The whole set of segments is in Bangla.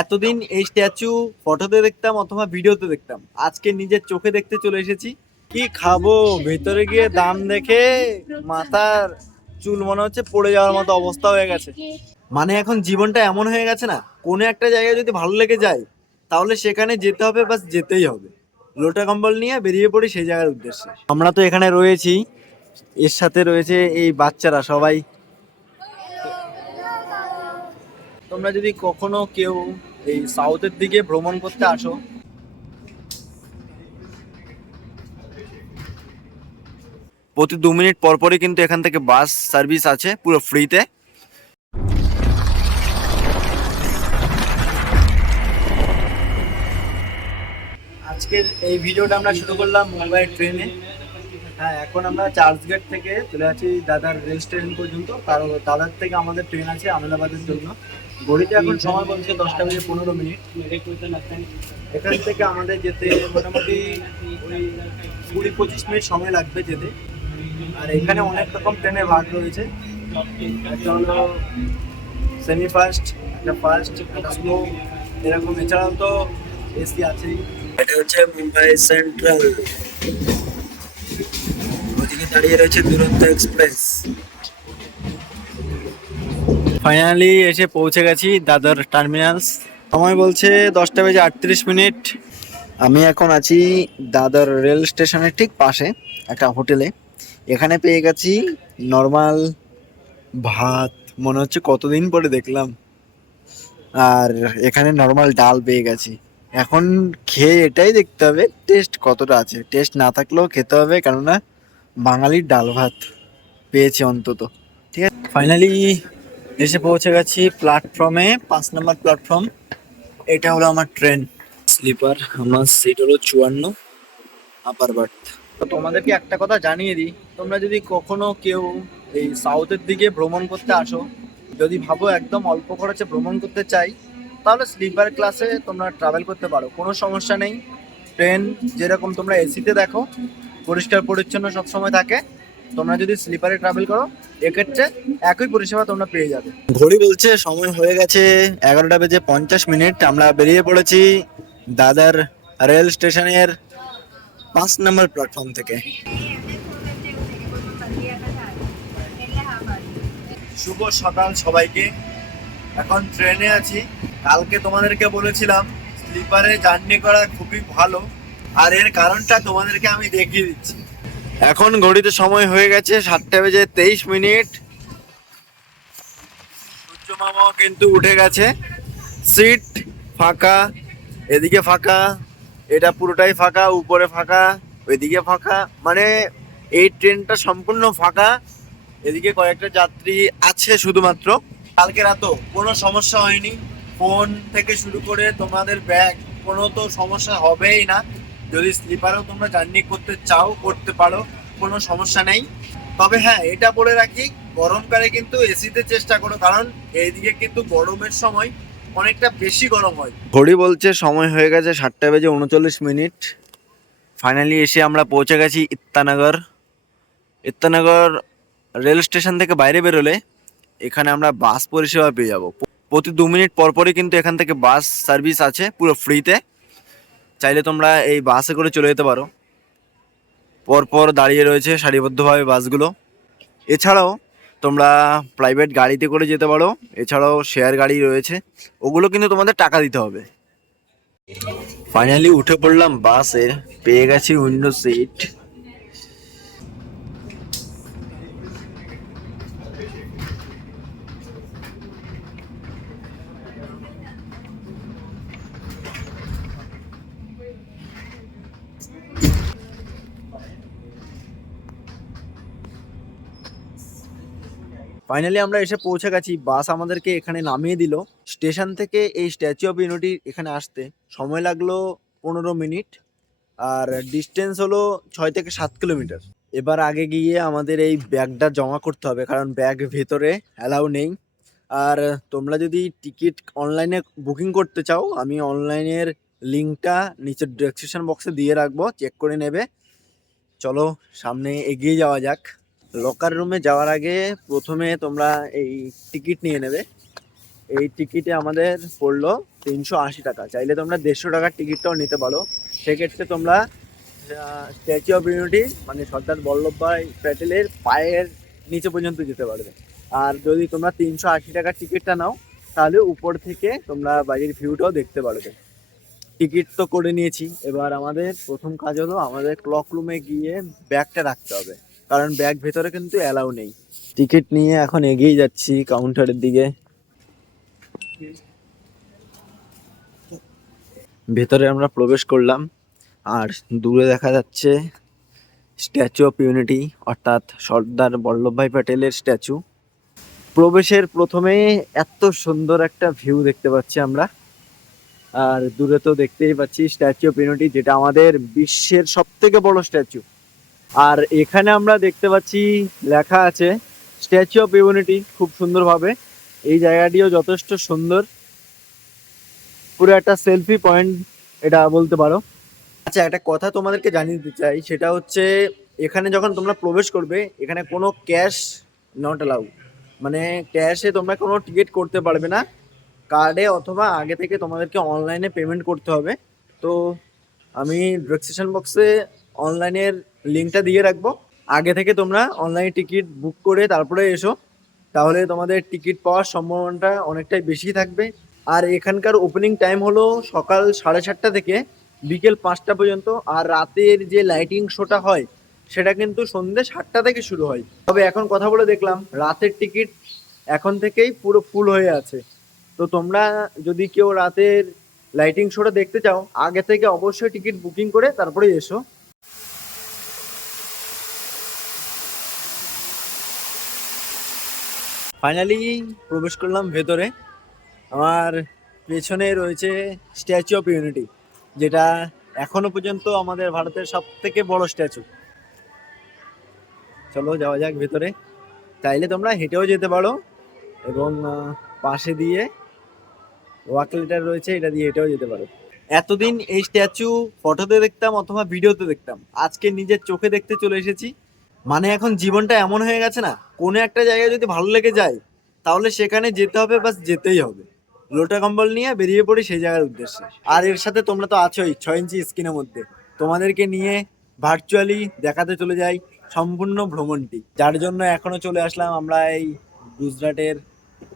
এতদিন এই স্ট্যাচু ফটোতে দেখতাম অথবা ভিডিওতে দেখতাম। আজকে নিজের চোখে দেখতে চলে এসেছি। কি খাব? ভেতরে গিয়ে দাম দেখে মাথার চুল মনে হচ্ছে পড়ে যাওয়ার মতো অবস্থা হয়ে গেছে। মানে এখন জীবনটা এমন হয়ে গেছে না, কোনো একটা জায়গায় যদি ভালো লেগে যায়, তাহলে সেখানে যেতে হবে, বাস যেতেই হবে। লোটা কম্বল নিয়ে বেরিয়ে পড়ি সেই জায়গার উদ্দেশ্যে। আমরা তো এখানে রয়েছি, এর সাথে রয়েছে এই বাচ্চারা সবাই। তোমরা যদি কখনো কেউ এই সাউথের দিকে ভ্রমণ করতে আসো, প্রতি দু মিনিট পর পরই কিন্তু এখান থেকে বাস সার্ভিস আছে পুরো ফ্রিতে। আজকের এই ভিডিওটা আমরা শুরু করলাম মুম্বাই ট্রেনে। হ্যাঁ এখন আমরা চার্চ গেট থেকে চলে আছি দাদার রেল স্টেশন পর্যন্ত। কারণ দাদার থেকে আমাদের ট্রেন আছে আহমেদাবাদের জন্য। ঘড়িতে এখন সময় বলছে দশটা বেজে পনেরো মিনিট। এখান থেকে আমাদের যেতে মোটামুটি ওই কুড়ি পঁচিশ মিনিট সময় লাগবে যেতে। আর এখানে অনেক রকম ট্রেনের ভাগ রয়েছে। একটা হলো সেমি ফাস্ট একটা ফাস্ট একটা স্লো এরকম। এছাড়াও তো এসি আছেই। এটা হচ্ছে মুম্বাই সেন্ট্রাল। ওদিকে দাঁড়িয়ে রয়েছে দুরন্ত এক্সপ্রেস। ফাইনালি এসে পৌঁছে গেছি দাদর টার্মিনালস সময় বলছে দশটা বেজে আটত্রিশ মিনিট। আমি এখন আছি দাদর রেল স্টেশনের ঠিক পাশে একটা হোটেলে। এখানে পেয়ে গেছি নর্মাল ভাত। মনে হচ্ছে কতদিন পরে দেখলাম। আর এখানে নর্মাল ডাল পেয়ে গেছি। এখন খেয়ে এটাই দেখতে হবে টেস্ট কতটা আছে। টেস্ট না থাকলেও খেতে হবে, কেননা বাঙালির ডাল ভাত পেয়েছি অন্তত। ঠিক আছে? ফাইনালি এসে পৌঁছে গেছি প্ল্যাটফর্মে পাঁচ নম্বর প্ল্যাটফর্ম এটা হলো আমার ট্রেন স্লিপার আমার সিট হলো চুয়ান্ন আপার বার্থ তো তোমাদেরকে একটা কথা জানিয়ে দিই তোমরা যদি কখনো কেউ এই সাউথের দিকে ভ্রমণ করতে আসো যদি ভাবো একদম অল্প খরচে ভ্রমণ করতে চাই তাহলে স্লিপার ক্লাসে তোমরা ট্রাভেল করতে পারো কোনো সমস্যা নেই। ট্রেন যেরকম তোমরা এসিতে দেখো পরিষ্কার পরিচ্ছন্ন সবসময় থাকে। তোমরা যদি স্লিপারে ট্রাভেল করো এক্ষেত্রে একই পরিষেবা তোমরা পেয়ে যাবে। ঘড়ি বলছে সময় হয়ে গেছে এগারোটা বেজে পঞ্চাশ মিনিট আমরা বেরিয়ে পড়েছি দাদার রেল স্টেশনের পাঁচ নম্বর প্ল্যাটফর্ম থেকে। শুভ সকাল সবাইকে। এখন ট্রেনে আছি। কালকে তোমাদেরকে বলেছিলাম স্লিপারে জার্নি করা খুবই ভালো। আর এর কারণটা তোমাদেরকে আমি দেখিয়ে দিচ্ছি। এখন ঘড়িতে সময় হয়ে গেছে সাতটা বেজে তেইশ মিনিট। সূর্য মামাও কিন্তু উঠে গেছে। সিট ফাঁকা, এদিকে ফাঁকা, এটা পুরোটাই ফাঁকা, উপরে ফাঁকা, ওইদিকে ফাঁকা মানে এই ট্রেনটা সম্পূর্ণ ফাঁকা। এদিকে কয়েকটা যাত্রী আছে শুধুমাত্র। কালকে রাতও কোনো সমস্যা হয়নি। ফোন থেকে শুরু করে তোমাদের ব্যাগ, কোনো তো সমস্যা হবেই না। যদি স্লিপারেও তোমরা জার্নি করতে চাও, করতে পারো, কোনো সমস্যা নেই। তবে হ্যাঁ এটা বলে রাখি, গরমকালে কিন্তু এসিতে চেষ্টা করো, কারণ এইদিকে কিন্তু গরমের সময় অনেকটা বেশি গরম হয়। ঘড়ি বলছে, সময় হয়ে গেছে সাতটা বেজে উনচল্লিশ মিনিট। ফাইনালি এসে আমরা পৌঁছে গেছি ইত্তানগর। ইত্তানগর রেল স্টেশন থেকে বাইরে বেরোলে এখানে আমরা বাস পরিষেবা পেয়ে যাব। প্রতি দু মিনিট পর পরই কিন্তু এখান থেকে বাস সার্ভিস আছে, পুরো ফ্রিতে চাইলে তোমরা এই বাসে করে চলে যেতে পারো। পরপর দাঁড়িয়ে রয়েছে সারিবদ্ধভাবে বাসগুলো। এছাড়াও তোমরা প্রাইভেট গাড়িতে করে যেতে পারো, এছাড়াও শেয়ার গাড়ি রয়েছে, ওগুলো কিন্তু তোমাদের টাকা দিতে হবে। ফাইনালি উঠে পড়লাম বাসে, পেয়ে গেছি উইন্ডো সিট ফাইনালি আমরা এসে পৌঁছে গেছি। বাস আমাদেরকে এখানে নামিয়ে দিল। স্টেশন থেকে এই স্ট্যাচু অফ ইউনিটি এখানে আসতে সময় লাগল পনেরো মিনিট। আর ডিস্টেন্স হলো ছয় থেকে সাত কিলোমিটার। এবার আগে গিয়ে আমাদের এই ব্যাগটা জমা করতে হবে, কারণ ব্যাগ ভেতরে অ্যালাউ নেই। আর তোমরা যদি টিকিট অনলাইনে বুকিং করতে চাও, আমি অনলাইনের লিঙ্কটা নিচের ডেসক্রিপশন বক্সে দিয়ে রাখব চেক করে নেবে। চলো সামনে এগিয়ে যাওয়া যাক। লকার রুমে যাওয়ার আগে প্রথমে তোমরা এই টিকিট নিয়ে নেবে। এই টিকিটে আমাদের পড়ল তিনশো আশি টাকা। চাইলে তোমরা দেড়শো টাকার টিকিটটাও নিতে পারো। সেক্ষেত্রে তোমরা স্ট্যাচু অফ ইউনিটি মানে সর্দার বল্লভভাই প্যাটেলের পায়ের নিচে পর্যন্ত যেতে পারবে। আর যদি তোমরা তিনশো আশি টাকার টিকিটটা নাও, তাহলে উপর থেকে তোমরা বাড়ির ভিউটাও দেখতে পারবে। টিকিট তো করে নিয়েছি। এবার আমাদের প্রথম কাজ হলো আমাদের ক্লক রুমে গিয়ে ব্যাগটা রাখতে হবে। কারণ ব্যাগ ভেতরে কিন্তু অ্যালাউ নেই। টিকিট নিয়ে এখন এগিয়ে যাচ্ছি কাউন্টারের দিকে। ভেতরে আমরা প্রবেশ করলাম, আর দূরে দেখা যাচ্ছে স্ট্যাচু অফ ইউনিটি অর্থাৎ সর্দার বল্লভভাই প্যাটেলের স্ট্যাচু প্রবেশের প্রথমে এত সুন্দর একটা ভিউ দেখতে পাচ্ছি আমরা। আর দূরে তো দেখতেই পাচ্ছি স্ট্যাচু অফ ইউনিটি যেটা আমাদের বিশ্বের সব থেকে বড় স্ট্যাচু আর এখানে আমরা দেখতে পাচ্ছি, লেখা আছে স্ট্যাচু অফ ইউনিটি খুব সুন্দরভাবে। এই জায়গাটিও যথেষ্ট সুন্দর। পুরো একটা সেলফি পয়েন্ট এটা বলতে পারো। আচ্ছা একটা কথা তোমাদেরকে জানিয়ে দিতে চাই, সেটা হচ্ছে, এখানে যখন তোমরা প্রবেশ করবে, এখানে কোনো ক্যাশ নট অ্যালাউ মানে ক্যাশে তোমরা কোনো টিকিট করতে পারবে না। কার্ডে অথবা আগে থেকে তোমাদেরকে অনলাইনে পেমেন্ট করতে হবে। তো আমি ডিসক্রিপশন বক্সে অনলাইনের লিঙ্কটা দিয়ে রাখব। আগে থেকে তোমরা অনলাইনে টিকিট বুক করে তারপরে এসো। তাহলে তোমাদের টিকিট পাওয়ার সম্ভাবনাটা অনেকটাই বেশি থাকবে। আর এখানকার ওপেনিং টাইম হলো সকাল সাড়ে সাতটা থেকে বিকেল পাঁচটা পর্যন্ত। আর রাতের যে লাইটিং শোটা হয়, সেটা কিন্তু সন্ধ্যে সাতটা থেকে শুরু হয়। তবে এখন কথা বলে দেখলাম, রাতের টিকিট এখন থেকেই পুরো ফুল হয়ে আছে। তো তোমরা যদি কেউ রাতের লাইটিং শোটা দেখতে চাও, আগে থেকে অবশ্যই টিকিট বুকিং করে তারপরে এসো। ফাইনালি প্রবেশ করলাম ভেতরে। আমার পেছনে রয়েছে স্ট্যাচু অফ ইউনিটি যেটা এখনও পর্যন্ত আমাদের ভারতের সব থেকে বড় স্ট্যাচু চলো যাওয়া যাক ভেতরে। চাইলে তোমরা হেঁটেও যেতে পারো এবং পাশে দিয়ে ওয়াকলেটার রয়েছে, এটা দিয়ে হেঁটেও যেতে পারো। এতদিন এই স্ট্যাচু ফটোতে দেখতাম অথবা ভিডিওতে দেখতাম। আজকে নিজের চোখে দেখতে চলে এসেছি। মানে এখন জীবনটা এমন হয়ে গেছে না, কোনো একটা জায়গায় যদি ভালো লেগে যায়, তাহলে সেখানে যেতে হবে, বাস যেতেই হবে। লোটা কম্বল নিয়ে বেরিয়ে পড়ি সেই জায়গার উদ্দেশ্যে। আর এর সাথে তোমরা তো আছোই, ছয় ইঞ্চি স্ক্রিনের মধ্যে। তোমাদেরকে নিয়ে ভার্চুয়ালি দেখাতে চলে যাই সম্পূর্ণ ভ্রমণটি। যার জন্য এখনও চলে আসলাম আমরা এই গুজরাটের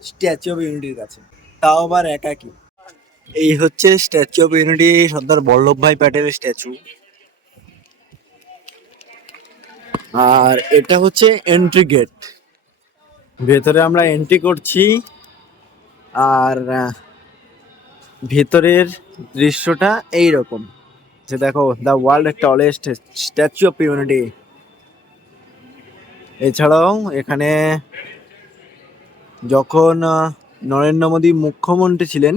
স্ট্যাচু অফ ইউনিটির কাছে। তাও আবার একাকি। এই হচ্ছে statue of unity Sardar Vallabhbhai প্যাটেলের স্ট্যাচু আর এটা হচ্ছে এন্ট্রি গেট ভেতরে আমরা এন্ট্রি করছি আর ভেতরের দৃশ্যটা এই রকম যে দেখো the world tallest statue of unity এছাড়াও এখানে যখন নরেন্দ্র মোদী মুখ্যমন্ত্রী ছিলেন,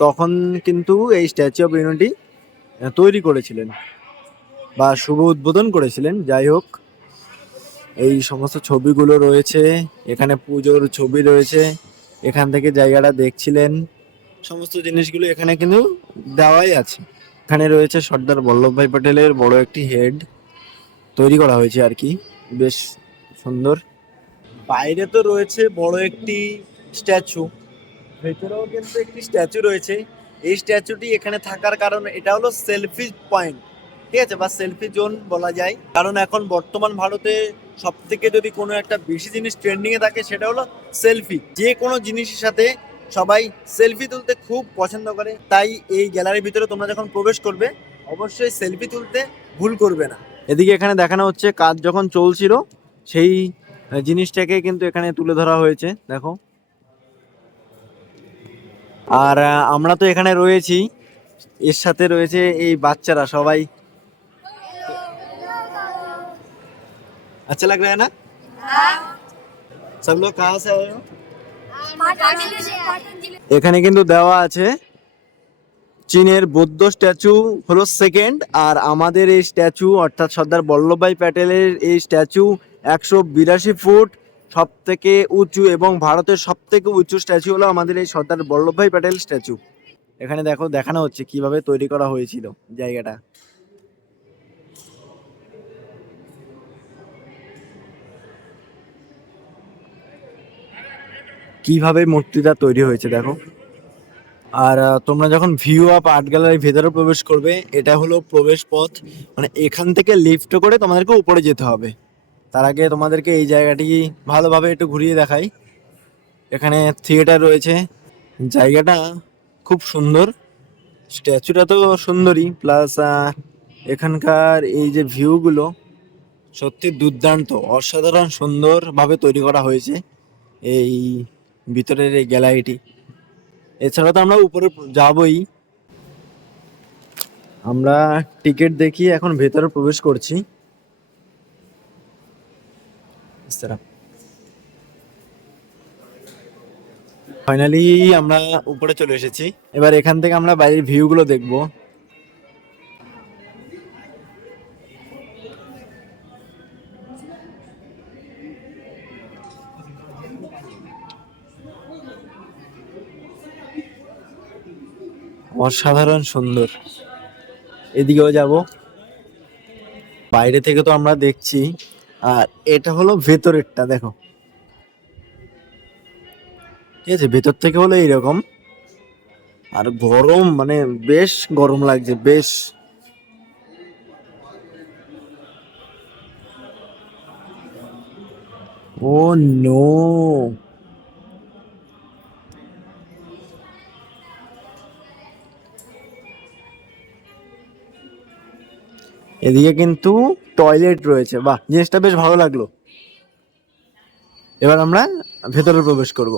তখন কিন্তু এই স্ট্যাচু অফ ইউনিটি তৈরি করেছিলেন বা শুভ উদ্বোধন করেছিলেন। যাই হোক এই সমস্ত ছবিগুলো রয়েছে, এখানে পুজোর ছবি রয়েছে, এখান থেকে জায়গাটা দেখছিলেন। সমস্ত জিনিসগুলো এখানে কিন্তু দেওয়াই আছে। এখানে রয়েছে সর্দার বল্লভভাই প্যাটেলের বড় একটি হেড, তৈরি করা হয়েছে আর কি, বেশ সুন্দর। বাইরে তো রয়েছে বড় একটি স্ট্যাচু, ভেতরেও কিন্তু একটি স্ট্যাচু রয়েছে। এই স্ট্যাচুটি এখানে থাকার কারণ, এটা হলো সেলফি পয়েন্ট। ঠিক আছে বা সেলফি জোন বলা যায়। কারণ এখন বর্তমান ভারতে সব থেকে যদি কোনো একটা বেশি জিনিস ট্রেন্ডিং এ থাকে সেটা হলো সেলফি যে কোনো জিনিসের সাথে সবাই সেলফি তুলতে খুব পছন্দ করে। তাই এই গ্যালারির ভিতরে তোমরা যখন প্রবেশ করবে, অবশ্যই সেলফি তুলতে ভুল করবে না। এদিকে এখানে দেখানো হচ্ছে কাজ যখন চলছিল, সেই জিনিসটাকে কিন্তু এখানে তুলে ধরা হয়েছে, দেখো। আর, আমরা তো এখানে রয়েছি। এর সাথে রয়েছে এই বাচ্চারা সবাই। अच्छा लग रहा है ना सब लोग कहाँ से आए हो এখানে কিন্তু দেওয়া আছে চীনের বৌদ্ধ স্ট্যাচু হলো সেকেন্ড আর আমাদের এই স্ট্যাচু অর্থাৎ সর্দার বল্লভভাই প্যাটেলের এই স্ট্যাচু একশো বিরাশি ফুট সব থেকে উঁচু এবং ভারতের সব থেকে উঁচু স্ট্যাচু হলো আমাদের এই সর্দার বল্লভভাই প্যাটেল স্ট্যাচু এখানে দেখো দেখানো হচ্ছে কিভাবে তৈরি করা হয়েছিল জায়গাটা কীভাবে মূর্তিটা তৈরি হয়েছে দেখো। আর তোমরা যখন ভিউ আপ আর্ট গ্যালারির ভেতরে প্রবেশ করবে, এটা হলো প্রবেশ পথ। মানে এখান থেকে লিফট করে তোমাদেরকে উপরে যেতে হবে। তার আগে তোমাদেরকে এই জায়গাটি ভালোভাবে একটু ঘুরিয়ে দেখাই। এখানে থিয়েটার রয়েছে। জায়গাটা খুব সুন্দর। স্ট্যাচুটা তো সুন্দরই। প্লাস এখানকার এই যে ভিউগুলো সত্যি দুর্দান্ত, অসাধারণ সুন্দরভাবে তৈরি করা হয়েছে। এই ভিতরের এই গ্যালারিটি। এছাড়া তো আমরা উপরে যাবই। আমরা টিকিট দেখিয়ে এখন ভেতরে প্রবেশ করছি। ফাইনালি আমরা উপরে চলে এসেছি। এবার এখান থেকে আমরা বাইরের ভিউগুলো দেখব। অসাধারণ সুন্দর। এদিকেও যাব। বাইরে থেকে তো আমরা দেখছি। আর এটা হলো ভেতরেরটা, দেখো। ঠিক আছে, ভেতর থেকে হলো এইরকম। আর গরম মানে বেশ গরম লাগছে, বেশ। Oh, no. এদিকে কিন্তু টয়লেট রয়েছে। বাহ, জিনিসটা বেশ ভালো লাগল। এবার আমরা ভেতরে প্রবেশ করব।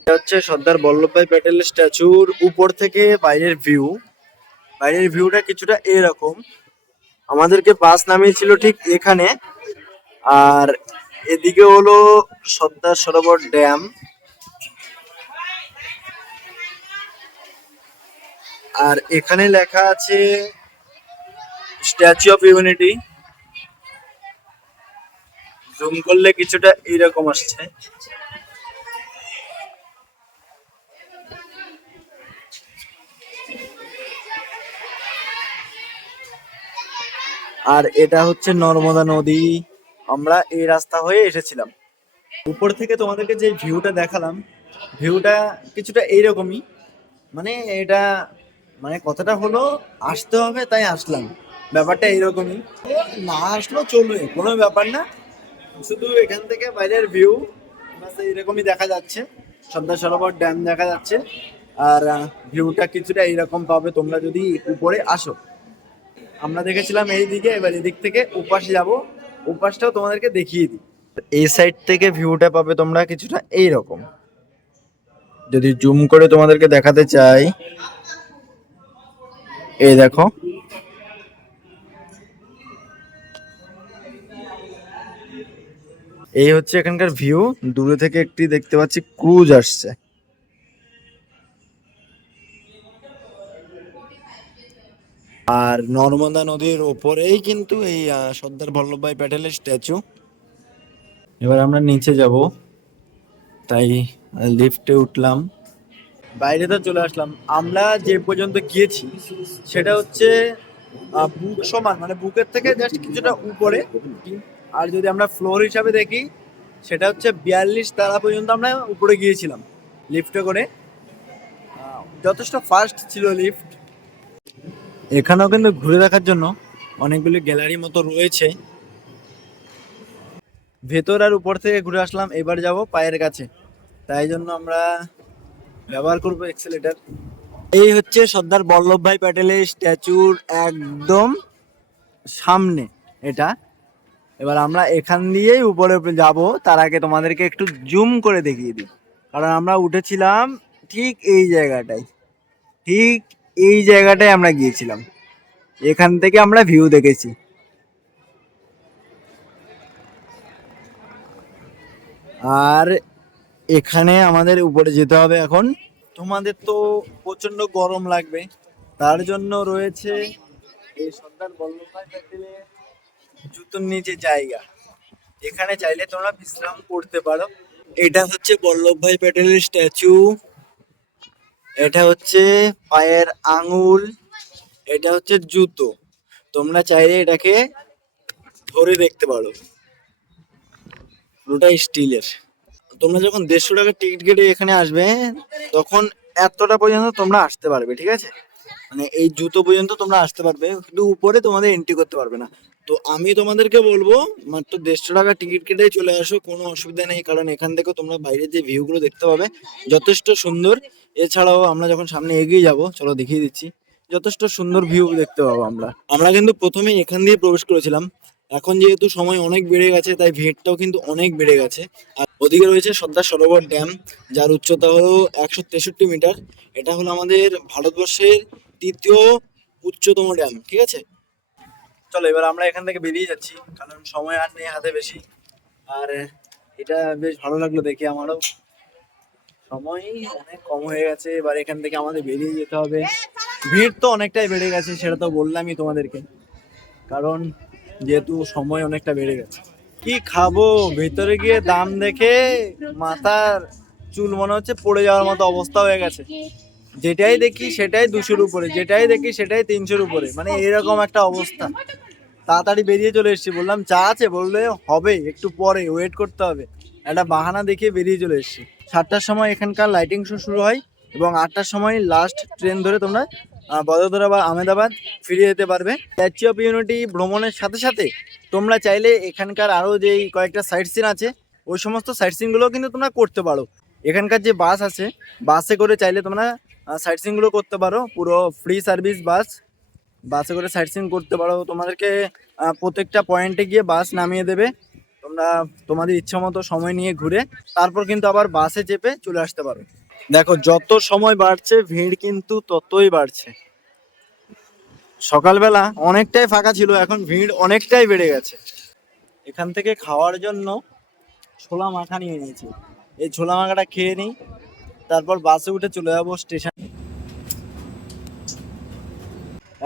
এটা হচ্ছে সর্দার বল্লভভাই প্যাটেলের স্ট্যাচুর উপর থেকে বাইরের ভিউ বাইরের ভিউটা কিছুটা এরকম। আমাদেরকে বাস নামিয়েছিল ঠিক এখানে। আর এদিকে হলো সর্দার সরোবর ড্যাম। আর এখানে লেখা আছে স্ট্যাচু অফ ইউনিটি জুম করলে কিছুটা এইরকম আসছে। আর এটা হচ্ছে নর্মদা নদী। আমরা এই রাস্তা হয়ে এসেছিলাম। উপর থেকে তোমাদেরকে যে ভিউটা দেখালাম, ভিউটা কিছুটা এইরকমই। মানে এটা মানে কথাটা হলো, আসতে হবে, তাই আসলাম। ব্যাপারটা এইরকমই। না আসলেও চলবে কোনো ব্যাপার না। শুধু এখান থেকে বাইরের ভিউ এইরকমই দেখা যাচ্ছে। সর্দার সরোবর ড্যাম দেখা যাচ্ছে। আর ভিউটা কিছুটা এইরকম পাবে তোমরা যদি উপরে আসো। আমরা দেখেছিলাম এই দিকে এবার এদিক থেকে উপাসে যাব। উপাসটাও তোমাদেরকে দেখিয়ে দিই। এই সাইড থেকে ভিউটা পাবে তোমরা কিছুটা এই রকম যদি জুম করে তোমাদেরকে দেখাতে চাই। এই দেখো। এই হচ্ছে এখানকার ভিউ দূরে থেকে একটি দেখতে পাচ্ছি ক্রুজ আসছে। আর নর্মদা নদীর ওপরেই কিন্তু এই সর্দার বল্লভভাই প্যাটেলের স্ট্যাচু এবার আমরা নিচে যাব। তাই লিফটে উঠলাম। বাইরে তো চলে আসলাম। আমরা যে পর্যন্ত গিয়েছি, সেটা হচ্ছে বুক সমান মানে বুকের থেকে জাস্ট কিছুটা উপরে। আর যদি আমরা ফ্লোর হিসাবে দেখি, সেটা হচ্ছে বিয়াল্লিশ তারা পর্যন্ত আমরা উপরে গিয়েছিলাম লিফটে করে। যথেষ্ট ফাস্ট ছিল লিফট এখানেও কিন্তু ঘুরে দেখার জন্য অনেকগুলি গ্যালারি মতো রয়েছে। ভেতর আর উপর থেকে ঘুরে আসলাম, এবার যাব পায়ের কাছে। তাই জন্য আমরা ব্যবহার করব এক্সেলেটার এই হচ্ছে সর্দার বল্লভভাই প্যাটেলের স্ট্যাচুর একদম সামনে, এটা। এবার আমরা এখান দিয়েই উপরে যাব, তার আগে তোমাদেরকে একটু জুম করে দেখিয়ে দিই। কারণ আমরা উঠেছিলাম ঠিক এই জায়গাটায়, ঠিক এই জায়গাটায় আমরা গিয়েছিলাম। এখান থেকে আমরা ভিউ দেখেছি। আর এখানে আমাদের উপরে যেতে হবে এখন। তোমাদের তো প্রচণ্ড গরম লাগবে, তার জন্য রয়েছে এই সর্দার বল্লভভাই প্যাটেলের জুতোর নিচে জায়গা। এখানে চাইলে তোমরা বিশ্রাম করতে পারো। এটা হচ্ছে বল্লভভাই প্যাটেলের স্ট্যাচু। এটা হচ্ছে পায়ের আঙুল। এটা হচ্ছে জুতো। তোমরা চাইলে এটাকে ধরে দেখতে পারো। পুরোটা স্টিলের। তোমরা যখন দেড়শো টাকার টিকিট কেটে এখানে আসবে, তখন এতটা পর্যন্ত তোমরা আসতে পারবে, ঠিক আছে? মানে এই জুতো পর্যন্ত তোমরা আসতে পারবে। কিন্তু উপরে তোমাদের এন্ট্রি করতে পারবে না। তো আমি তোমাদেরকে বলব, মাত্র দেড়শো টাকা টিকিট কেটে চলে আসো, কোনো অসুবিধা নেই, কারণ এখান থেকে তোমরা বাইরের যে ভিউগুলো দেখতে পাবে, যথেষ্ট সুন্দর। এছাড়াও আমরা যখন সামনে এগিয়ে যাব, চলো দেখিয়ে দিচ্ছি, যথেষ্ট সুন্দর ভিউ দেখতে পাবো আমরা। আমরা কিন্তু প্রথমে এখান দিয়ে প্রবেশ করেছিলাম, এখন যেহেতু সময় অনেক বেড়ে গেছে, তাই ভিড়টাও কিন্তু অনেক বেড়ে গেছে। আর ওদিকে রয়েছে সর্দার সরোবর ড্যাম, যার উচ্চতা হলো একশো তেষট্টি মিটার। এটা হলো আমাদের ভারতবর্ষের তৃতীয় উচ্চতম ড্যাম, ঠিক আছে? চলো, এবার আমরা এখান থেকে বেরিয়ে যাচ্ছি, কারণ সময় আর নেই হাতে বেশি। আর এটা বেশ ভালো লাগল দেখে আমারও। সময় অনেক কম হয়ে গেছে, এবার এখান থেকে আমাদের বেরিয়ে যেতে হবে। ভিড় তো অনেকটাই বেড়ে গেছে, সেটা তো বললামই তোমাদেরকে। কারণ যেহেতু সময় অনেকটা বেড়ে গেছে। কি খাব? ভেতরে গিয়ে দাম দেখে মাথার চুল মনে হচ্ছে পড়ে যাওয়ার মতো অবস্থা হয়ে গেছে। যেটাই দেখি সেটাই দুশোর উপরে, যেটাই দেখি সেটাই তিনশোর উপরে মানে এরকম একটা অবস্থা। তাড়াতাড়ি বেরিয়ে চলে এসেছি। বললাম, চা আছে? বললে, হবে, একটু পরে ওয়েট করতে হবে। একটা বাহানা দেখিয়ে বেরিয়ে চলে এসেছি। সাতটার সময় এখানকার লাইটিং শো শুরু হয় এবং আটটার সময় লাস্ট ট্রেন ধরে তোমরা বদোদরা বা আহমেদাবাদ ফিরে যেতে পারবে। স্ট্যাচু অফ ইউনিটি ভ্রমণের সাথে সাথে। তোমরা চাইলে এখানকার আরও যেই কয়েকটা সাইট সিন আছে, ওই সমস্ত সাইট সিনগুলোও কিন্তু তোমরা করতে পারো। এখানকার যে বাস আছে বাসে করে চাইলে তোমরা সাইট সিনগুলো করতে পারো। পুরো ফ্রি সার্ভিস বাস বাসে করে সাইট সিন করতে পারো। তোমাদেরকে প্রত্যেকটা পয়েন্টে গিয়ে বাস নামিয়ে দেবে। তোমরা তোমাদের ইচ্ছা মতো সময় নিয়ে ঘুরে, তারপর কিন্তু আবার বাসে চেপে চলে আসতে পারো। দেখো, যত সময় বাড়ছে, ভিড় কিন্তু ততই বাড়ছে। সকালবেলা অনেকটাই ফাঁকা ছিল, এখন ভিড় অনেকটাই বেড়ে গেছে। এখান থেকে খাওয়ার জন্য ছোলা মাখা নিয়ে নিয়েছি। এই ছোলা মাখাটা খেয়ে নিই, তারপর বাসে উঠে চলে যাব স্টেশন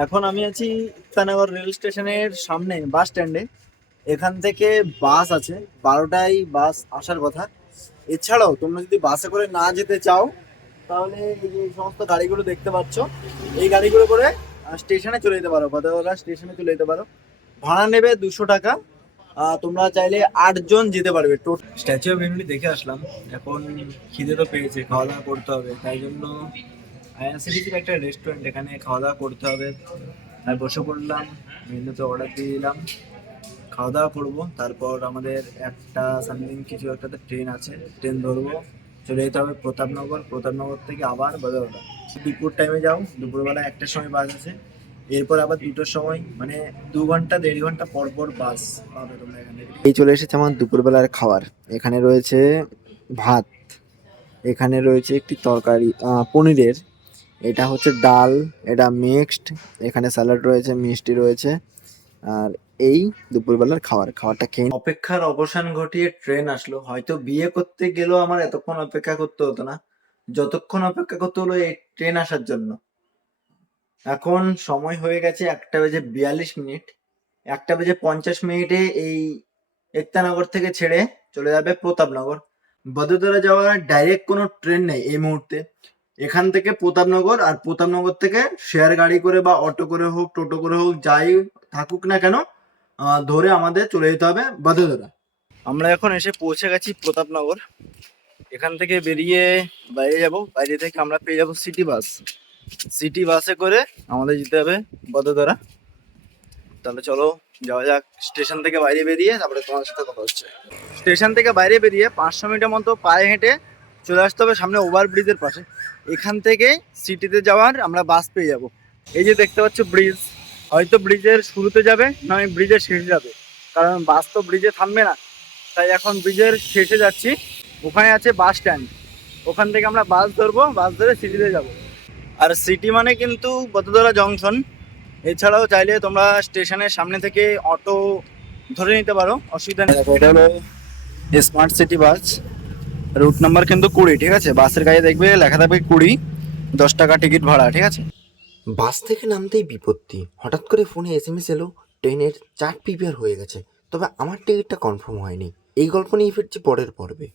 এখন আমি আছি ইতানগর রেল স্টেশনের সামনে বাস স্ট্যান্ডে এখান থেকে বাস আছে, বারোটায় বাস আসার কথা। এছাড়াও তোমরা যদি বাসে করে না যেতে চাও, তাহলে এই যে সমস্ত গাড়িগুলো দেখতে পাচ্ছ, এই গাড়িগুলো করে স্টেশনে চলে যেতে পারো বদলা স্টেশনে চলে যেতে পারো। ভাড়া নেবে দুশো টাকা তোমরা চাইলে আটজন যেতে পারবে। স্ট্যাচু অফ ইউনিটি দেখে আসলাম। এখন খিদে তো পেয়েছে, খাওয়া দাওয়া করতে হবে, তাই জন্য আইএনসিটিসির একটা রেস্টুরেন্ট এখানে খাওয়া দাওয়া করতে হবে। আর বসে পড়লাম, মেনুতে অর্ডার দিয়ে দিলাম। খাওয়া দাওয়া করব, তারপর আমাদের একটা সামথিং কিছু একটাতে ট্রেন আছে ট্রেন ধরবো। চলে যেতে হবে প্রতাপনগর প্রতাপনগর থেকে আবার বদলদা দুপুর টাইমে যাও দুপুরবেলা একটার সময় বাস আছে এরপর আবার দুটোর সময় মানে দু ঘণ্টা, দেড় ঘণ্টা পর পর বাস পাবে তোমরা এখান। এই চলে এসেছে আমার দুপুরবেলার খাবার। এখানে রয়েছে ভাত, এখানে রয়েছে একটি তরকারি পনিরের এটা হচ্ছে ডাল, এটা মিক্সড, এখানে স্যালাড রয়েছে, মিষ্টি রয়েছে, আর এই দুপুরবেলার খাবার, খাবারটা খেয়ে অপেক্ষার অবসান ঘটিয়ে ট্রেন আসলো। হয়তো বিয়ে করতে গেলেও আমার এতক্ষণ অপেক্ষা করতে হতো না। যতক্ষণ অপেক্ষা করতে হলো এই ট্রেন আসার জন্য। এখন সময় হয়ে গেছে একটা বেজে বিয়াল্লিশ মিনিট। একটা বেজে পঞ্চাশ মিনিটে এই একতানগর থেকে ছেড়ে চলে যাবে প্রতাপনগর। বদোদরা যাওয়ার ডাইরেক্ট কোনো ট্রেন নেই এই মুহূর্তে। এখান থেকে প্রতাপনগর আর প্রতাপনগর থেকে শেয়ার গাড়ি করে বা অটো করে হোক, টোটো করে হোক, যাই থাকুক না কেন ধরে আমাদের চলে যেতে হবে বদোদরা আমরা এখন এসে পৌঁছে গেছি প্রতাপনগর। এখান থেকে বেরিয়ে বাইরে যাব। বাইরে থেকে আমরা পেয়ে যাব সিটি বাস সিটি বাসে করে আমাদের যেতে হবে বদোদরা তাহলে চলো যাওয়া যাক। স্টেশন থেকে বাইরে বেরিয়ে তারপরে তোমার সাথে কথা হচ্ছে। স্টেশন থেকে বাইরে বেরিয়ে পাঁচশো মিটার মতো পায়ে হেঁটে চলে আসতে হবে সামনে ওভার ব্রিজের পাশে। এখান থেকে সিটিতে যাওয়ার আমরা বাস পেয়ে যাব। এই যে দেখতে পাচ্ছ ব্রিজ, হয়তো ব্রিজের শুরুতে যাবে নয় ব্রিজের শেষে যাবে। কারণ বাস তো ব্রিজে থামবে না। তাই এখন ব্রিজের শেষে যাচ্ছি। ওখানে আছে বাস স্ট্যান্ড। ওখান থেকে আমরা বাস ধরবো, বাস ধরে সিটিতে যাব। আর সিটি মানে কিন্তু বতদরা জংশন। এছাড়াও চাইলে তোমরা স্টেশনের সামনে থেকে অটো ধরে নিতে পারো, অসুবিধা নেই। এটা হলো smart city bus route number কিন্তু কুড়ি, ঠিক আছে? বাসের গায়ে দেখবে, লেখা থাকবে কুড়ি, দশ টাকা টিকিট ভাড়া, ঠিক আছে? বাস থেকে নামতেই বিপত্তি। হঠাৎ করে ফোনে এস এম এস এলো, ট্রেনের চার্ট প্রিপেয়ার হয়ে গেছে, তবে আমার টিকিটটা কনফার্ম হয়নি। এই গল্প নিয়ে ফিরছি পরের পর্বে।